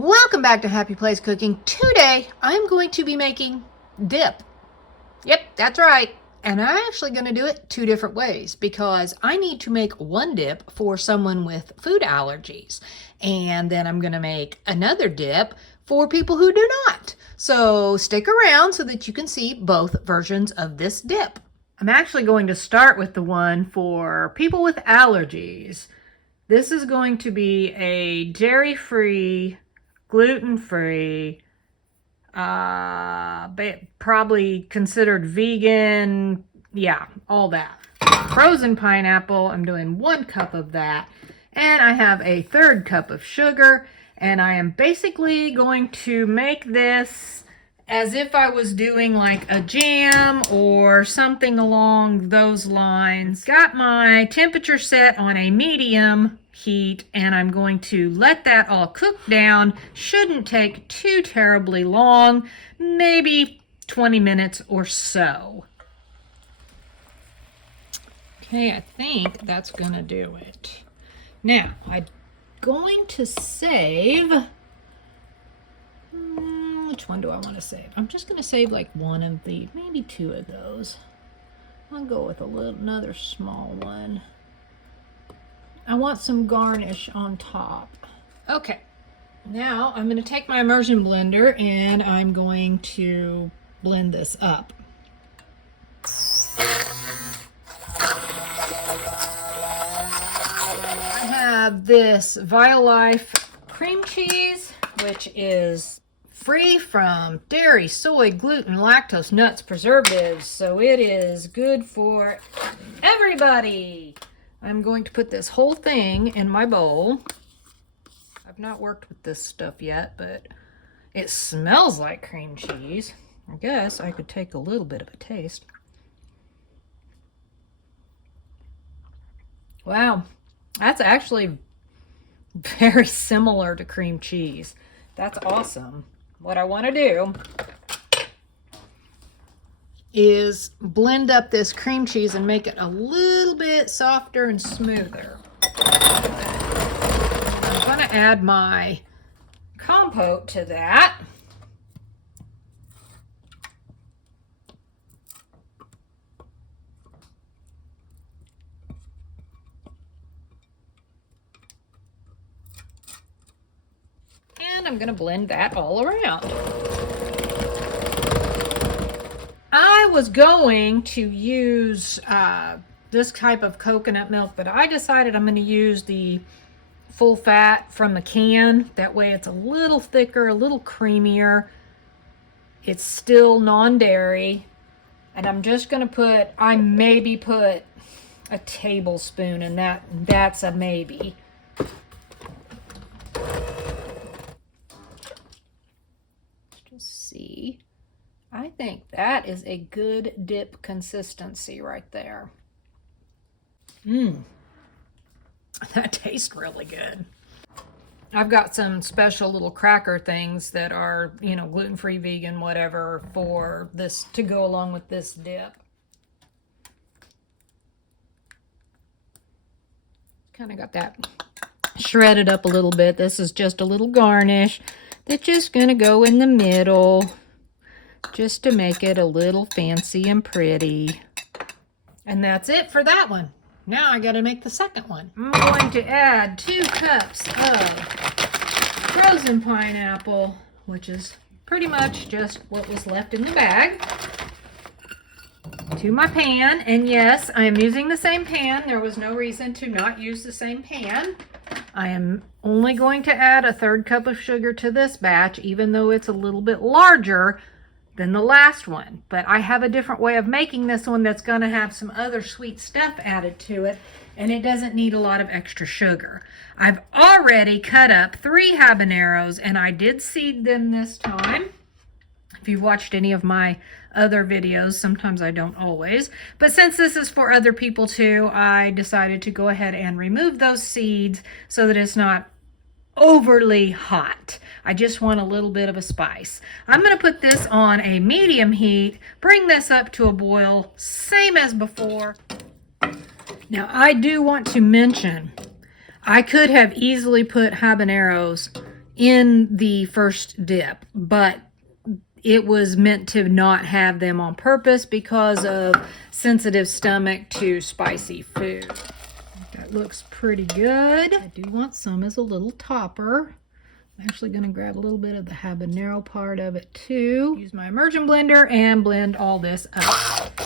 Welcome back to Happy Place Cooking. Today I'm going to be making dip. Yep, that's right. And I'm actually going to do it two different ways because I need to make one dip for someone with food allergies. And then I'm going to make another dip for people who do not. So stick around so that you can see both versions of this dip. I'm actually going to start with the one for people with allergies. This is going to be a dairy-free, gluten-free, probably considered vegan, yeah, all that. Frozen pineapple, I'm doing 1 cup of that. And I have a 1/3 cup of sugar. And I am basically going to make this as if I was doing like a jam or something along those lines. Got my temperature set on a medium heat and I'm going to let that all cook down. Shouldn't take too terribly long, maybe 20 minutes or so. Okay, I think that's gonna do it. Now, I'm going to save, which one do I want to save? I'm just going to save like one of the, maybe 2 of those. I'll go with another small one. I want some garnish on top. Okay, now I'm going to take my immersion blender and I'm going to blend this up. I have this Violife cream cheese, which is free from dairy, soy, gluten, lactose, nuts, preservatives, so it is good for everybody. I'm going to put this whole thing in my bowl. I've not worked with this stuff yet, but it smells like cream cheese. I guess I could take a little bit of a taste. Wow, that's actually very similar to cream cheese. That's awesome. What I want to do is blend up this cream cheese and make it a little bit softer and smoother. I'm going to add my compote to that. And I'm going to blend that all around. I was going to use this type of coconut milk, but I decided I'm going to use the full fat from the can. That way it's a little thicker, a little creamier. It's still non-dairy. And I'm just going to I maybe put a tablespoon, and that's a maybe. See, I think that is a good dip consistency right there. That tastes really good. I've got some special little cracker things that are, you know, gluten-free, vegan, whatever, for this to go along with this dip. Kind of got that shredded up a little bit. This is just a little garnish. That's just going to go in the middle just to make it a little fancy and pretty. And that's it for that one. Now I got to make the second one. I'm going to add 2 cups of frozen pineapple, which is pretty much just what was left in the bag, to my pan. And yes, I am using the same pan. There was no reason to not use the same pan. I am only going to add a 1/3 cup of sugar to this batch, even though it's a little bit larger than the last one. But I have a different way of making this one that's going to have some other sweet stuff added to it, and it doesn't need a lot of extra sugar. I've already cut up 3 habaneros, and I did seed them this time. If you've watched any of my other videos, sometimes I don't always, but since this is for other people too, I decided to go ahead and remove those seeds so that it's not overly hot. I just want a little bit of a spice. I'm going to put this on a medium heat, bring this up to a boil, same as before. Now I do want to mention, I could have easily put habaneros in the first dip, but it was meant to not have them on purpose because of sensitive stomach to spicy food. That looks pretty good. I do want some as a little topper. I'm actually going to grab a little bit of the habanero part of it too. Use my immersion blender and blend all this up.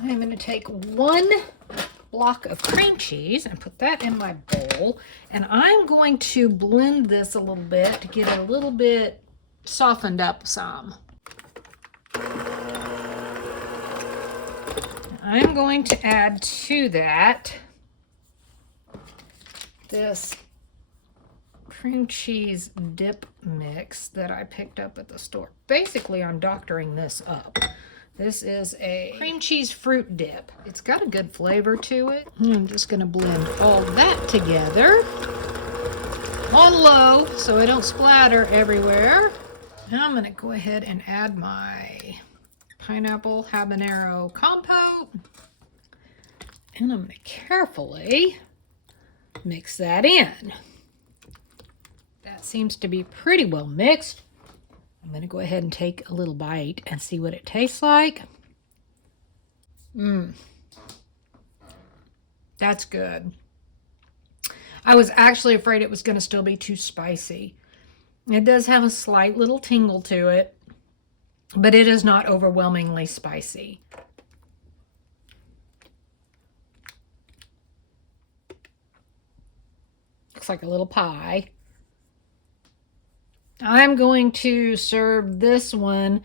I'm going to take 1 block of cream cheese and put that in my bowl. And I'm going to blend this a little bit to get it a little bit softened up some. I'm going to add to that this cream cheese dip mix that I picked up at the store. Basically, I'm doctoring this up. This is a cream cheese fruit dip. It's got a good flavor to it. I'm just going to blend all that together on low so I don't splatter everywhere. Now I'm going to go ahead and add my pineapple habanero compote. And I'm going to carefully mix that in. That seems to be pretty well mixed. I'm going to go ahead and take a little bite and see what it tastes like. That's good. I was actually afraid it was going to still be too spicy. It does have a slight little tingle to it, but it is not overwhelmingly spicy. Looks like a little pie. I'm going to serve this one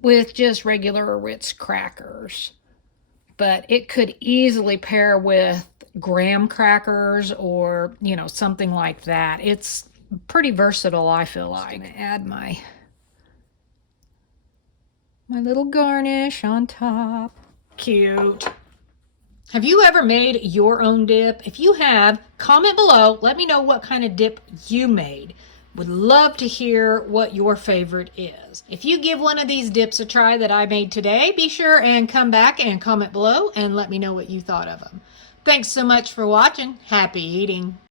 with just regular Ritz crackers, but it could easily pair with graham crackers or, you know, something like that. It's pretty versatile, I feel like. I'm going to add my little garnish on top. Cute. Have you ever made your own dip? If you have, comment below. Let me know what kind of dip you made. Would love to hear what your favorite is. If you give one of these dips a try that I made today, be sure and come back and comment below and let me know what you thought of them. Thanks so much for watching. Happy eating.